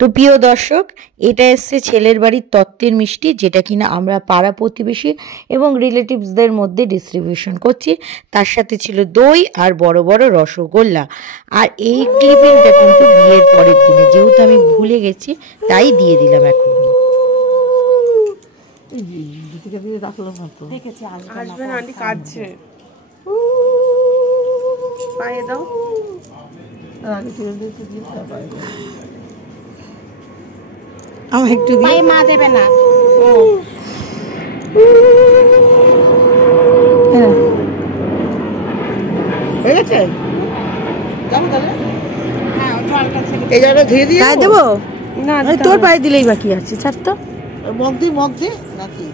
তো প্রিয় দর্শক, এটা এসছে ছেলের বাড়ির তত্ত্বের মিষ্টি, যেটা কিনা আমরা পাড়া প্রতিবেশী এবং রিলেটিভসদের মধ্যে ডিস্ট্রিবিউশন করছি। তার সাথে ছিল দই আর বড় বড় রসগোল্লা। আর এই ক্লিপিংটা কিন্তু বিয়ের পরের দিনে, যেহেতু আমি ভুলে গেছি তাই দিয়ে দিলাম এখন। আমার একটু দিয়ে মা দেবে না। দেবো না, তোর পায়ে দিলেই বাকি আছে। ছাড় তো মধ্যে নাকি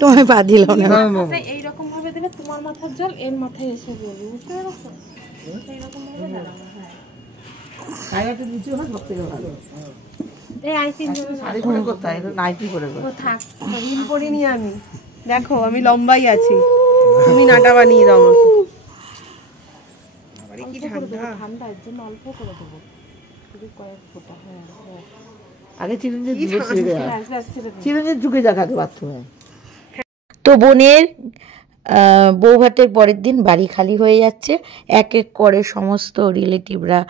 তোমার পা দিলাম না। এইরকম ভাবে দেবে, তোমার মাথার জল এর মাথায় এসে বলবে, বুঝতে পারছো? এইরকম ভাবে দাঁড়ানো। কায়রাটা নিচে হয় সব থেকে ভালো। এই আইসিং শাড়ি পরে করতে হয়, নাইটি পরে করতে। থাক, হিল পরিনি আমি। দেখো আমি লম্বাই আছি, তুমি নাটা বানিয়ে দাও আমাকে। আরে কি ঠান্ডা, ঠান্ডা এর জন্য অল্প করে দেবো, শুধু কয়েক ফোঁটা। হ্যাঁ আগে চিরঞ্জিত ঝুঁকে দেখাতে বাথরুমে। তো বোনের বউ ভাতের পরের দিন বাড়ি খালি হয়ে যাচ্ছে। এক এক করে সমস্ত রিলেটিভরা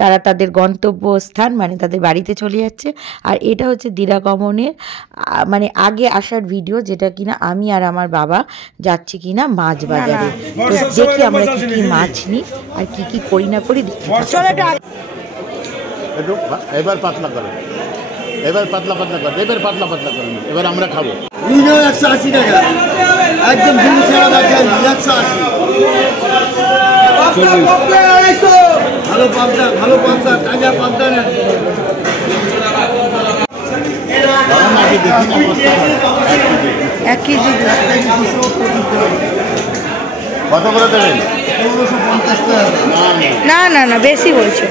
তারা তাদের গন্তব্যস্থান মানে তাদের বাড়িতে চলে যাচ্ছে। আর এটা হচ্ছে দিরাগমনের মানে আগে আসার ভিডিও, যেটা কিনা আমি আর আমার বাবা যাচ্ছি কিনা মাছ বাজারে। তো দেখি আমরা কি কি মাছ নিই আর কি কি করি না করি দেখি। এবার পাতলা করো, এবার পাতলা পাতলা করো, এবার পাতলা পাতলা করো, এবার আমরা খাবো। 180 টাকা একদম ভালো পাবদা, ভালো পাবদা, তাজা পাবদা না। এক কেজি কত করে দেবেন? না না না, বেশি বলছো।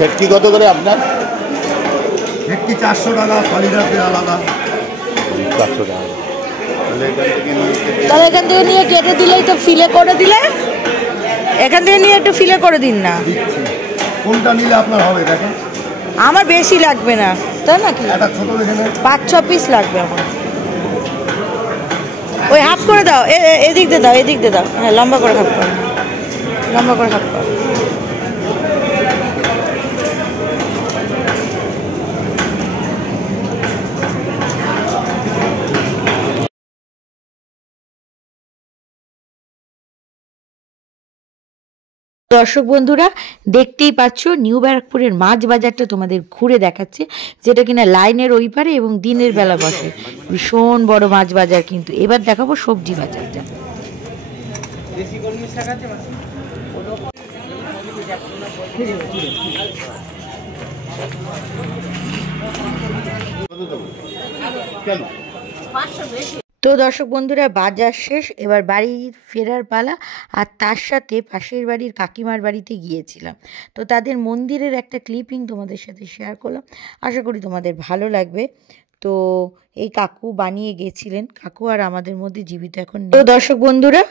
ভেটকি কত করে আপনার? ভেটকি 400 টাকা, ফালিদাতে আলাদা 400 টাকা। তাহলে এখান থেকে নিয়ে কেটে দিলেই তো, ফিলে করে দিলে এখান থেকে নিয়ে একটু ফিলে করে দিন না। কোনটা নিলে আপনার হবে দেখেন? আমার বেশি লাগবে না, তাই নাকি? একটা ছোট দেখেন, 5-6 পিস লাগবে আমার। ওই হাফ করে দাও, এদিক দিয়ে দাও, এদিক দিয়ে দাও। হ্যাঁ, লম্বা করে হাফ করো, লম্বা করে হাফ করো। দর্শক বন্ধুরা, দেখতেই পাচ্ছ নিউ ব্যারাকপুরের মাছ বাজারটা তোমাদের ঘুরে দেখাচ্ছে, যেটা কিনা লাইনের ওই পারে এবং দিনের বেলা বসে। ভীষণ বড় মাছ বাজার। কিন্তু এবার দেখাবো সবজি বাজারটা। তো দর্শক বন্ধুরা, বাজার শেষ, এবার বাড়ি ফেরার পালা। আর তার সাথে পাশের বাড়ির কাকিমার বাড়িতে গিয়েছিলাম। তো তাদের মন্দিরের একটা ক্লিপিং তোমাদের সাথে শেয়ার করলাম, আশা করি তোমাদের ভালো লাগবে। তো এই কাকু বানিয়ে গেছিলেন, কাকু আর আমাদের মধ্যে জীবিত এখন নেই। তো দর্শক বন্ধুরা,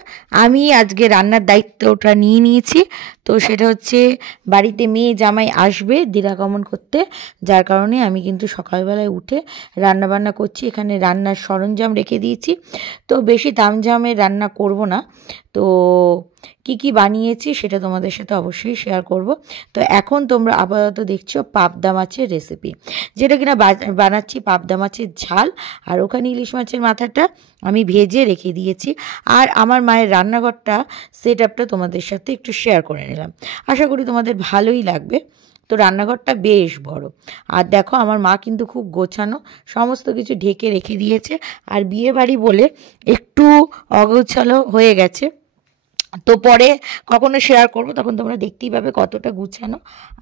আমি আজকে রান্নার দায়িত্বটা নিয়ে নিয়েছি। তো সেটা হচ্ছে বাড়িতে মেয়ে জামাই আসবে দিরাগমন করতে, যার কারণে আমি কিন্তু সকালবেলায় উঠে রান্না বান্না করছি। এখানে রান্নার সরঞ্জাম রেখে দিয়েছি। তো বেশি তামঝামের রান্না করব না। তো কি কি বানিয়েছি সেটা তোমাদের সাথে অবশ্যই শেয়ার করব। তো এখন তোমরা আপাতত দেখছো পাবদা মাছের রেসিপি, যেটা কিনা বানাচ্ছি পাবদা মাছের ঝাল। আর ওখানে ইলিশ মাছের মাথাটা আমি ভেজে রেখে দিয়েছি। আর আমার মায়ের রান্নাঘরটা সেট আপটা তোমাদের সাথে একটু শেয়ার করে নিলাম, আশা করি তোমাদের ভালোই লাগবে। তো রান্নাঘরটা বেশ বড়। আর দেখো আমার মা কিন্তু খুব গোছানো, সমস্ত কিছু ঢেকে রেখে দিয়েছে। আর বিয়ে বাড়ি বলে একটু অগোছালো হয়ে গেছে। তো পরে কখনো শেয়ার করবো, তখন তোমরা দেখতেই পাবে কতটা গুছানো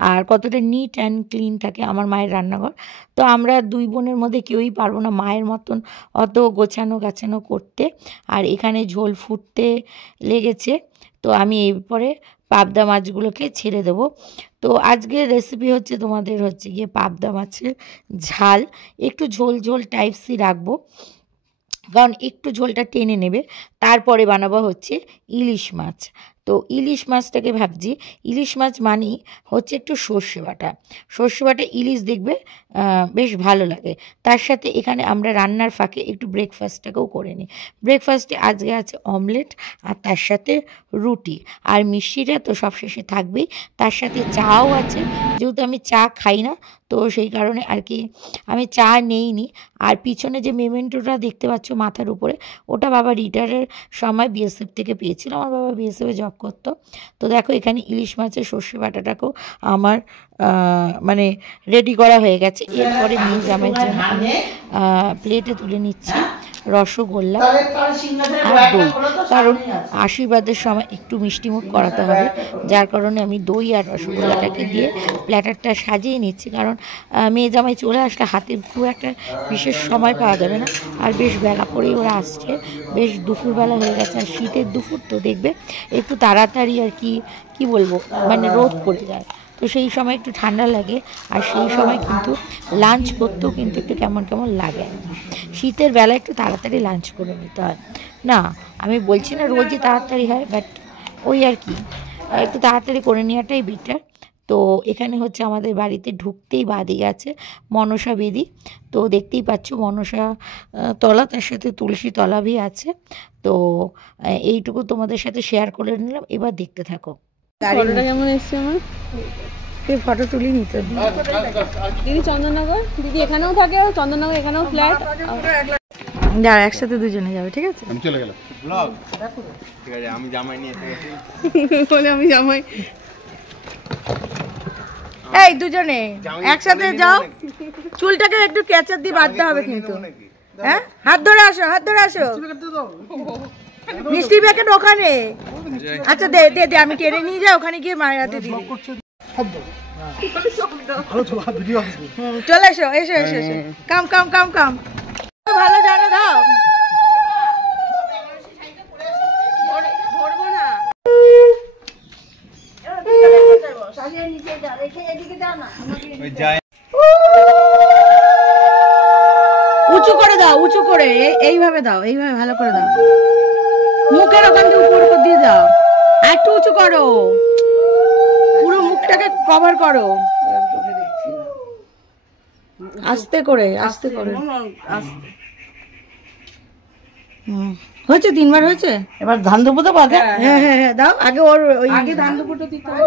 আর কতটা নিট অ্যান্ড ক্লিন থাকে আমার মায়ের রান্নাঘর। তো আমরা দুই বোনের মধ্যে কেউই পারবো না মায়ের মতন অত গোছানো গাছানো করতে। আর এখানে ঝোল ফুটতে লেগেছে। তো আমি এরপরে পাবদা মাছগুলোকে ছেড়ে দেবো। তো আজকের রেসিপি হচ্ছে তোমাদের হচ্ছে গিয়ে পাবদা মাছের ঝাল, একটু ঝোল ঝোল টাইপসই রাখবো, কারণ একটু ঝোলটা টেনে নেবে। তারপরে বানাবো হচ্ছে ইলিশ মাছ। তো ইলিশ মাছটাকে ভাবছি, ইলিশ মাছ মানেই হচ্ছে একটু সর্ষে বাটা, সর্ষে বাটা ইলিশ দেখবে বেশ ভালো লাগে। তার সাথে এখানে আমরা রান্নার ফাঁকে একটু ব্রেকফাস্টটাকেও করে নিই। ব্রেকফাস্টে আজকে আছে অমলেট, আর তার সাথে রুটি, আর মিষ্টিটা তো সবশেষে থাকবেই। তার সাথে চাও আছে, যেহেতু আমি চা খাই না তো সেই কারণে আর কি আমি চা নেইনি। আর পিছনে যে মেমেন্টোটা দেখতে পাচ্ছ মাথার উপরে, ওটা বাবা রিটায়ারের সময় বিএসএফ থেকে পেয়েছিল, আমার বাবা বিএসএফে জব করতো। তো দেখো এখানে ইলিশ মাছের সর্ষে বাটাটাকেও আমার মানে রেডি করা হয়ে গেছে। এরপরে মেয়ে জামাইয়ের জন্য আমি প্লেটে তুলে নিচ্ছি রসগোল্লা আর দই, কারণ আশীর্বাদের সময় একটু মিষ্টিমুখ করাতে হবে, যার কারণে আমি দই আর রসগোল্লাটাকে দিয়ে প্ল্যাটারটা সাজিয়ে নিচ্ছি। কারণ মেয়ে জামাই চলে আসলে হাতে খুব একটা বিশেষ সময় পাওয়া যাবে না, আর বেশ বেলা করেই ওরা আসছে, বেশ দুপুরবেলা হয়ে গেছে, আর শীতের দুপুর তো দেখবে একটু তাড়াতাড়ি আর কি বলবো মানে রোদ পড়ে যায়, তো সেই সময় একটু ঠান্ডা লাগে, আর সেই সময় কিন্তু লাঞ্চ করতেও কিন্তু একটু কেমন কেমন লাগে। শীতের বেলা একটু তাড়াতাড়ি লাঞ্চ করে নিতে হয়, না আমি বলছি না রোজই তাড়াতাড়ি হয়, বাট ওই আর কি একটু তাড়াতাড়ি করে নেওয়াটাই বেটার। তো এখানে হচ্ছে আমাদের বাড়িতে ঢুকতেই বাদিকে আছে মনসা বেদি, তো দেখতেই পাচ্ছ মনসা তলা, তার সাথে তুলসী তলা ভি আছে। তো এইটুকু তোমাদের সাথে শেয়ার করে নিলাম, এবার দেখতে থাকো। ফটোটা কেমন এসছে আমার? ফটো তুলিনি তো দিদি চন্দননগর, দিদি এখানেও থাকে, চন্দননগর এখানেও ফ্ল্যাট। যারা একসাথে দুজনে যাবে, ঠিক আছে? আমি চলে গেলাম। ব্লগ ঠিক আছে, আমি জামাই নিয়ে এসে গেছি বলে আমি জামাই। এই দুজনে একসাথে যাও, চুলটাকে একটু ক্যাচার দিয়ে বাঁধতে হবে কিন্তু, হ্যাঁ? হাত ধরে আসো, হাত ধরে আসো। মিষ্টি প্যাকেট ওখানে, আচ্ছা দে দে দে, আমি টেনে নিয়ে যাই, ওখানে গিয়ে মায়ের হাতে দিই। চলে এসো, এসো এসো এসো, কাম কাম কাম কাম, ভালো জানো দাও। উঁচু করে দাও, উঁচু করে, এইভাবে দাও, এইভাবে ভালো করে দাও, মুখের ওখান থেকে উপর উপর দিয়ে দাও, আর একটু উঁচু করো, পুরো মুখটাকে কভার করো, আস্তে করে আস্তে করে। হয়েছে, 3 বার হয়েছে। এবার ধান দুপুর তো পাবে। হ্যাঁ হ্যাঁ হ্যাঁ দাও, আগে ওর ওই আগে ধান দুপুরটা দিতে হবে।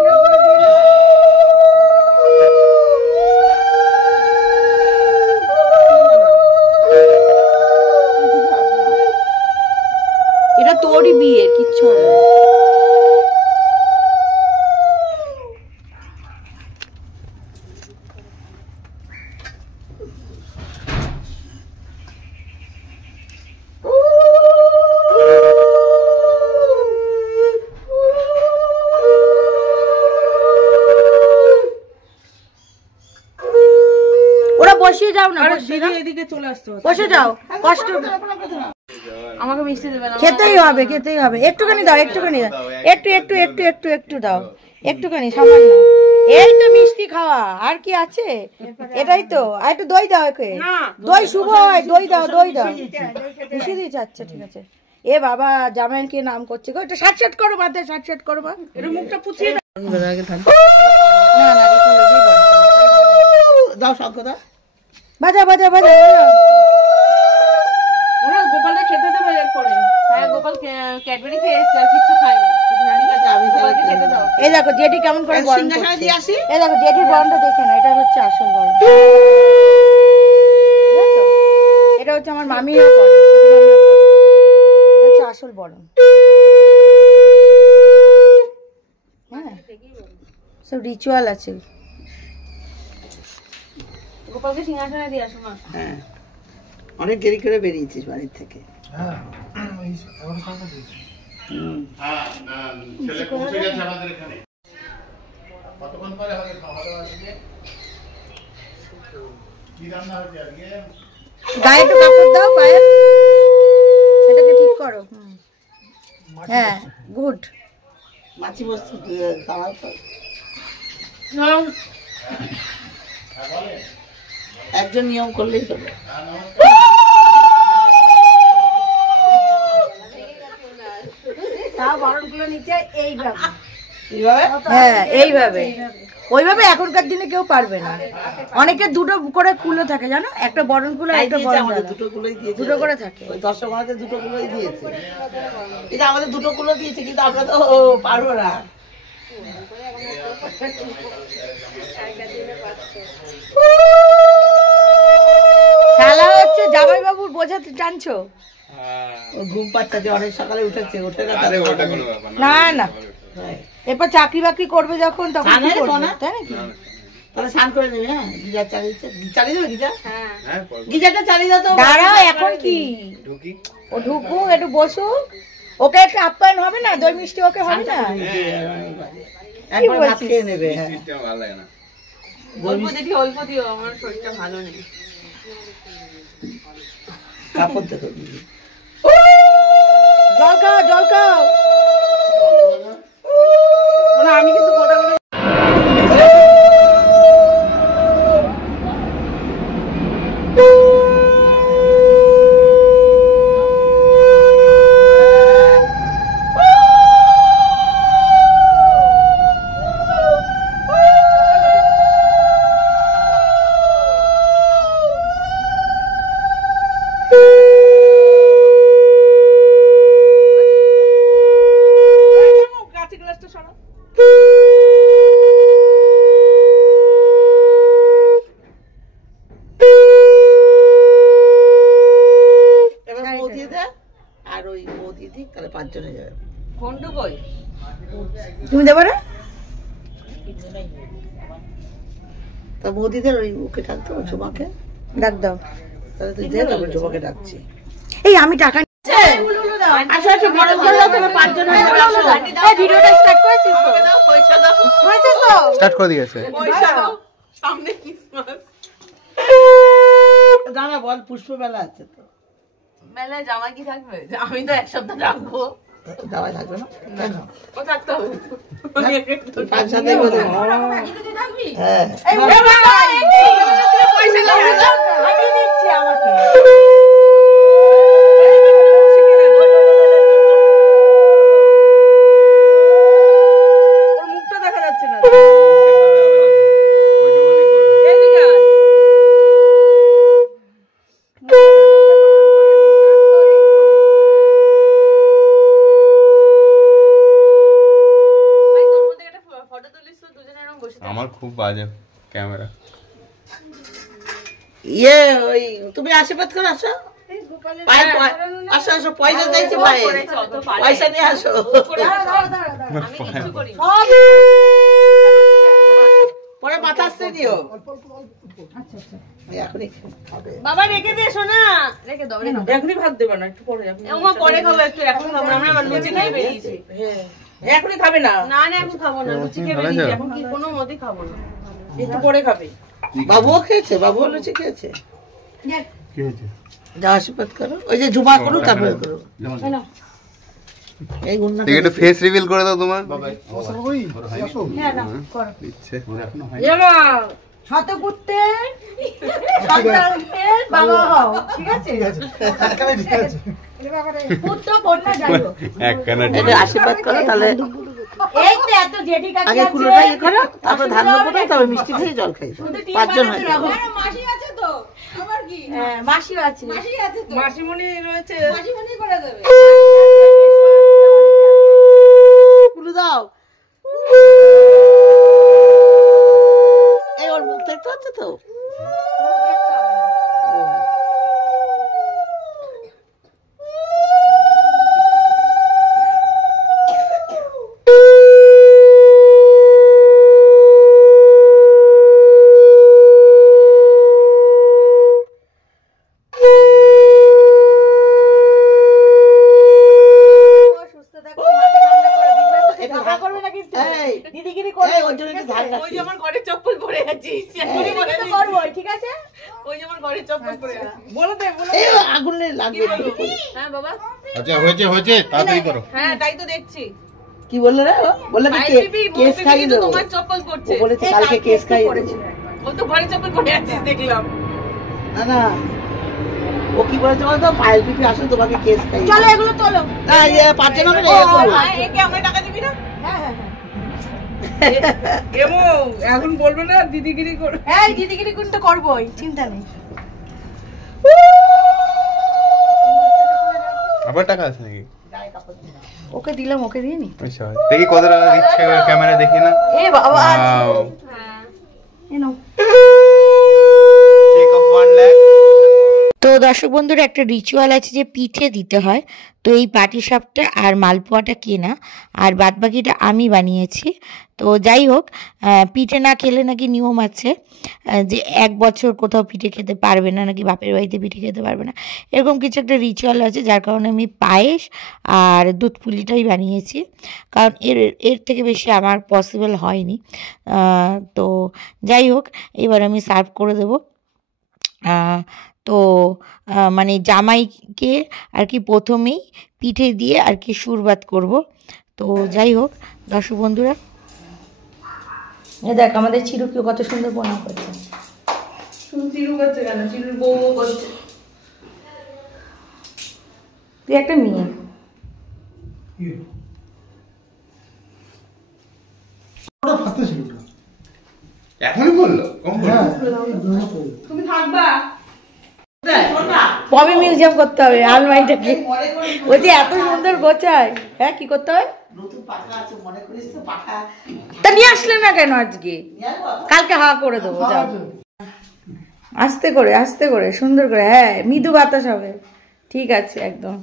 এটা তোরই বিয়ের, কিচ্ছু হবে না। বসে যাও না, এদিকে চলে আসতে হবে, বসে যাও, কষ্ট আমাকে মিষ্টি দেবে না? খেতেই হবে, খেতেই হবে। একটুখানি দাও, একটুখানি দাও, একটু একটু একটু একটু একটু দাও, একটুখানি সামান্য। এই তো মিষ্টি খাওয়া, আর কি আছে? এটাই তো। আর একটু দই দাও, একে দই শুভ হয়, দই দাও, দই দাও। মিষ্টি দিয়েছে, আচ্ছা ঠিক আছে। এ বাবা, জামাইন কে নাম করছে গো, একটু সাট সাট করো, মাথায় সাট সাট করো, বা একটু মুখটা পুছিয়ে দাও। দাও শঙ্খ দাও, বাজা বাজা বাজা। ওরা গোপালটা খেতে দেবে এরপরে। হ্যাঁ, গোপাল ক্যাডবেরি খেয়ে এসেছে, আর কিছু খায়নি। গোপালকে খেতে দাও। এই দেখো জেঠি কেমন করে বরণ করছে। এই দেখো জেঠির বরণটা দেখে না, এটা হচ্ছে আসল বরণ। এটা হচ্ছে আমার মামিও করে, এটা হচ্ছে আসল বরণ। হ্যাঁ, সব রিচুয়াল আছে। গোপালকে সিংহাসনে দিয়ে আসো মা। হ্যাঁ, অনেক দেরি করে বেরিয়েছিস বাড়ির থেকে। ছেলে পৌঁছে গেছে আমাদের এখানে। কতক্ষণ পরে হবে খাওয়া দাওয়া? কি রান্না হয়েছে আজকে? গায়ে একটু কাপড় দাও, পায়ে এটাকে ঠিক করো। হ্যাঁ, গুড। মাছি বস্তু খাওয়ার পর একজন নিয়ম করলেই হবে। হ্যাঁ এইভাবে, ওইভাবে এখনকার দিনে কেউ পারবে না। অনেকে দুটো করে কুলো থাকে জানো, একটা বরণ কুলো একটা বরণ ডালা। দুটো কুলোই দিয়েছে, দুটো করে থাকে। ওই দর্শক আমাদের দুটো কুলোই দিয়েছে। এটা আমাদের দুটো কুলো দিয়েছে, কিন্তু আমরা তো পারবো না। শালা হচ্ছে জামাই বাবুর বোঝাতে টানছো? ও ঘুম পাচ্ছে যে অনেক সকালে উঠেছে, ওঠে না। আরে ওটা কোনো ব্যাপার না না, এরপর চাকরি বাকরি করবে যখন তখন স্নান কি হয়ে করবে, গেছে না? তাই নাকি? তাহলে স্নান করে নেবে। হ্যাঁ, গিজার চালিয়ে দেবে। গিজার হ্যাঁ পরে গিজারটা চালিয়ে দাও তো। দাঁড়াও, এখন কি ঢুকি। ও ঢুকুক, একটু বসুক, ওকে একটু আপ্যায়ন হবে না, দই মিষ্টি ওকে হবে না? একবার ভাত খেয়ে নেবে। হ্যাঁ, সিস্টেম ভালো লাগে না। অল্প দিও, আমার শরীরটা ভালো নেই। কাপড় দেখো। জল খাও, জল খাও। আমি কিন্তু গোটা গোটা এবার বউ দিয়ে দে, আর ওই বউ দিয়ে দিক, তাহলে 5 জনে যাবে। ফোনটু কই? তুমি দেবো না? তা বৌদিদের ওই ওকে ডাকতে, ও ঝুমাকে ডাক দাও। তাহলে তুই দেখ, আমি ঝুমাকে ডাকছি। এই আমি টাকা আসো আসো, বড় করে দাও, তুমি 5 জন হয়ে যাবে। আসো। এই ভিডিওটা স্টার্ট করেছিস তো? দাও, পয়সা দাও, করেছিস তো? স্টার্ট করে দিয়েছে। পয়সা দাও। সামনে ক্রিসমাস। দাঁড়া, বল পুষ্প মেলা আছে তো। মেলায় জামাই কি থাকবে? আমি তো এক সপ্তাহ রাখবো। যাওয়াই থাকবে না কেন? ও থাকতে হবে। তার সাথে বোধহয়। হ্যাঁ, এই পয়সা দাও, আমি দিচ্ছি আমাকে। ওর মুখটা দেখা যাচ্ছে না। ওইটুকুনি করবে। এদিকে আয়। ভাই, তোর মধ্যে একটা ফটো তুলিস তো, দুজনে এরকম বসে থাকি। আমার খুব বাজে ক্যামেরা। ইয়ে ওই তুমি আশীর্বাদ করে আসো। আসো আসো, পয়সা চাইছে পায়ে, পয়সা নিয়ে আসো। আমি কিছু করি না। পরে মাথা আসতে দিও। এখনই খাবে। বাবা রেখে দে, শোনা। রেখে দাও, রেখে দাও। এখনই ভাত দেবে না, একটু পরে। ওমা পরে খাবো, একটু এখন খাবো না। আমরা আবার লুচি খেয়ে বেরিয়েছি। এখনই খাবে না, না না, এখন খাবো না, লুচি খেয়ে বেরিয়েছি। এখন কি কোনো মতেই খাবো না। একটু পরে খাবে। বাবুও খেয়েছে, বাবুও লুচি খেয়েছে। কি হয়েছে? যা আশীর্বাদ করো, ওই যে জুমা করো, তারপরে করো। এই গুণটা ঠিক একটু ফেস রিভিল করে দাও তোমার। ইচ্ছে। শতপুত্রে সন্তানের বাবা হও, ঠিক আছে? পুত্র কন্যা যাই হোক। একখানা এটা আশীর্বাদ করো, তাহলে এই তো এত জেঠি কাকি আগে আছে। কুলোটা ইয়ে করো, তারপর ধান দেবো, তারপর মিষ্টি খেয়ে জল খাই। 5 জন হয়ে যাবে। মাসি আছে তো, আবার কি? হ্যাঁ, মাসিও আছে। মাসি আছে তো, মাসিমণি রয়েছে, মাসিমণি করে দেবে। কুলো দাও। এই ওর মুখ দেখতে হচ্ছে তো। দিদিগিরি করবো, ওর জন্য একটু ধান ওই যে আমার ঘরের চপ্পল পরে আছিস, দিদিগিরি তো করবো, ঠিক আছে? ওই যে আমার ঘরের চপ্পল পরে আছিস। বলে দে, বলে এই আগুনে লাগবে। হ্যাঁ বাবা, আচ্ছা হয়েছে হয়েছে, তাড়াতাড়ি করো। হ্যাঁ তাই তো দেখছি। কি বললে রে? বললে কেস খাইয়ে দেবো। তোমার চপ্পল পড়ছে। ও বলেছে কালকে কেস খাইয়ে দেবো। ও তো ঘরে চপ্পল পরে আছিস দেখলাম। না না, ও কি বলেছে বলতো, পায়েল পিপি আসলে তোমাকে কেস খাইয়ে চলো এগুলো তোলো। না, পাঁচজন হবে না, একে আমরা টাকা দিবি না? এমো এখন বলবো না দিদিগিরি করো। হ্যাঁ দিদিগিরি কিন্তু করবোই, চিন্তা নেই। আবার টাকা আছে নাকি? ওকে দিলাম, ওকে দিয়ে নি। আচ্ছা, দেখি কত টাকা দিচ্ছে ক্যামেরা দেখি না। এ বাবা, Wow. A now. Check of 1 lakh. তো দর্শক বন্ধুরা, একটা রিচুয়াল আছে যে পিঠে দিতে হয়। তো এই পাটিসাপটা আর মালপোয়াটা কেনা, আর বাদবাকিটা আমি বানিয়েছি। তো যাই হোক, পিঠে না খেলে নাকি নিয়ম আছে যে 1 বছর কোথাও পিঠে খেতে পারবে না, নাকি বাপের বাড়িতে পিঠে খেতে পারবে না, এরকম কিছু একটা রিচুয়াল আছে। যার কারণে আমি পায়েস আর দুধ পুলিটাই বানিয়েছি, কারণ এর থেকে বেশি আমার পসিবল হয়নি। তো যাই হোক, এবার আমি সার্ভ করে দেবো। তো মানে জামাইকে আর কি প্রথমেই পিঠে দিয়ে আর কি শুরবাত করব। তো যাই হোক দর্শক বন্ধুরা, দেখ আমাদের চিরুকেও কত সুন্দর প্রণাম করছে। শুধু চিরু করছে কেন, চিরুর বউ করছে। তুই একটা মেয়ে, এখনই বললো? কম বললো? তুমি থাকবা? কবে মিউজিয়াম করতে হবে আলমারিটাকে? ওই যে এত সুন্দর গোছায়। হ্যাঁ, কি করতে হয়? নতুন পাখা আছে মনে করিস তো, পাখা তা নিয়ে আসলে না কেন আজকে? নিয়ে আসবো? কালকে হা করে দেবো, যাও। আস্তে করে সুন্দর করে, হ্যাঁ মৃদু বাতাস হবে, ঠিক আছে একদম।